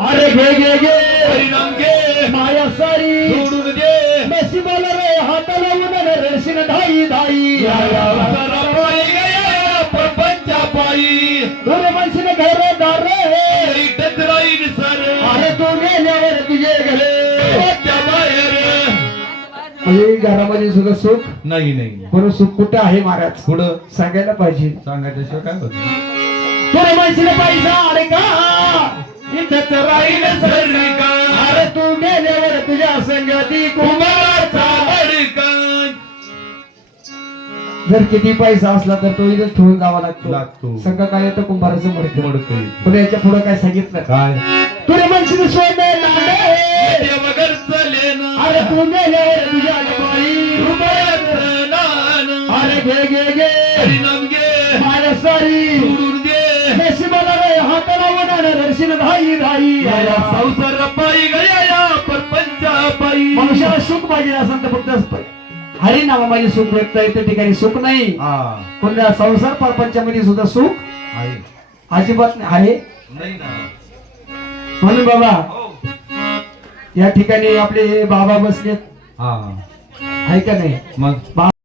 अरे घे घे घे परिणाम घे माया सारी सोडून दे नशिबाला रे हात लावून रेशीन धाई धाई सारा पायी गया प्रपंचा पायी तुरे माणसीने घरदार रे इथंच राहील सर अरे तू गेल्यावर तुझे गेले त्या बाहेर म्हणजे घरामध्ये सुद्धा सुख नाही नाही पण सुख कुठं आहे महाराज पुढं सांगायला पाहिजे सांगायच्याशिवाय काय होत तुरे माणसीने पैसा अरे का इथंच राहील सर का अरे तू गेल्यावर तुझ्या संगती कुमाराचा अडकन जर किती पैसा असला तर तो इथं ठेवून जावा लागतो. लागतो संघ काय येतं कुंभाराचं म्हणतं मोडकं पण याच्या पुढे काय सांगितलं काय तुरे म्हणशील सोने नाणे देवगर चले ना अरे तू गेल्यावर तुझ्या बाई रुपयाचं नाण अरे घे घे घे परिणाम घे माझ्या सारी सोडून दे नशिबाला रे हात लावून रडशील धाई धाई संसार पायी गया या परपंचा पायी मनुष्याला सुख पाहिजे असं तर फक्त हरी नावा माझे सुख व्यक्त आहे त्या ठिकाणी सुख नाही पण या संसार परपंचामध्ये सुद्धा सुख आहे अजिबात आहे नाही ना म्हणून बाबा हो या ठिकाणी आपले बाबा बसलेत हा आहे का नाही मग